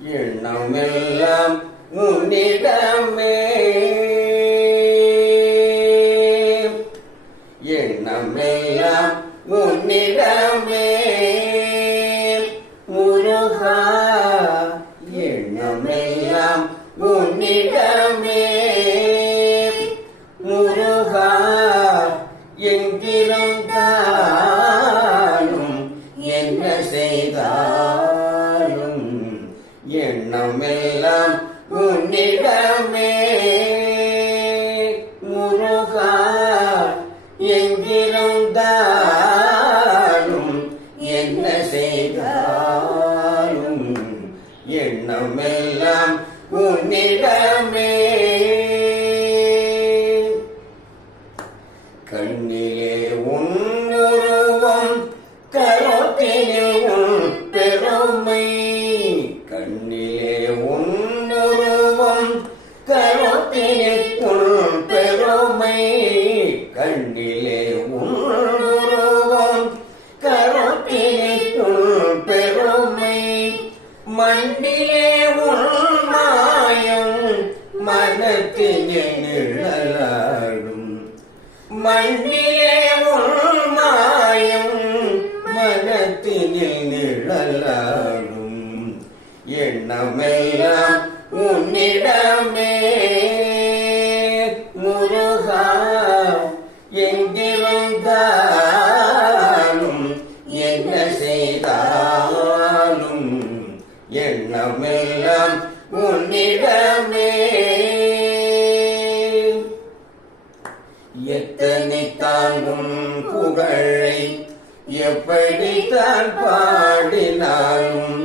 எண்ணமெல்லாம் உன்னிடமே எண்ணமெல்லாம் உன்னிடமே முருகா எண்ணமெல்லாம் உன்னிடமே முருகா எங்கிருந்தாலும் என்ன செய்தாலும் எண்ணமெல்லாம் உன்னிடமே முருகா எங்கிருந்தாலும் என்ன செய்தாலும் எண்ணமெல்லாம் உன்னிடமே கண்ணிலே உன்னுருவம் கருத்தினில் உன் பெருமை கண்ணிலே உன்னுருவம் கருத்தினில் உன் பெருமை கண்ணிலே உன்னுருவம் கருத்தினில் உன் பெருமை மண்ணிலே உன் மாயம் மனத்தினில் நிழலாடும் மண்ணிலே உன் மாயம் மனத்தினில் நிழலாடும் எண்ணமெல்லாம் உன்னிடமே முருகா எங்கிருந்தாலும் என்ன செய்தாலும் எண்ணமெல்லாம் உன்னிடமே எத்தனை தாங்கும் புகழை எப்படித்தான் பாடினாலும்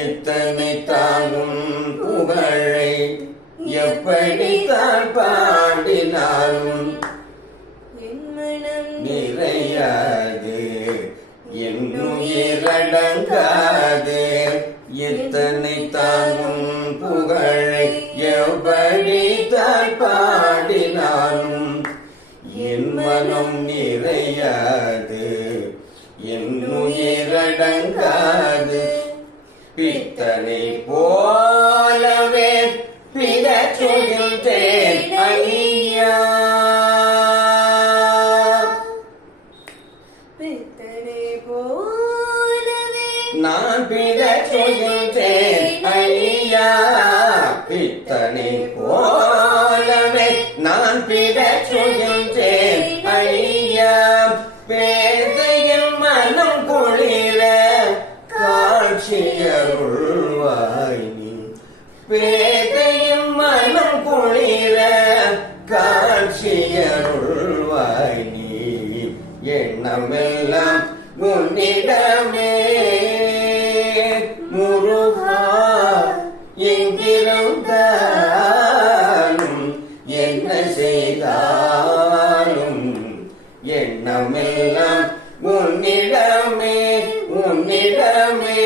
எத்தனை தாங்கும் புகழை எப்படித்தான் பாடினாலும் என் மனம் நிறையாது என் உயிரடங்காது எத்தனை தாங்கும் புகழை எப்படித்தான் பாடினாலும் என் மனம் நிறையாது என் உயிரடங்காது பித்தனை போலவே பிறச்சுகின்றேன் ஐயா பித்தனை போலவே நான் பிறச்சுகின்றேன் ஐயா பித்தனை போலவே நான் பிறச்சுகின்றேன் ஐயா பேதையின் மனம் குளிர காட்சியருள்வாய் நீ பேதையின் மனம் குளிர காட்சியருள்வாய் நீ எண்ணமெல்லாம் உன்னிடமே முருகா எங்கிருந்தாலும் என்ன செய்தாலும் எண்ணமெல்லாம் உன்னிடமே உன்னிடமே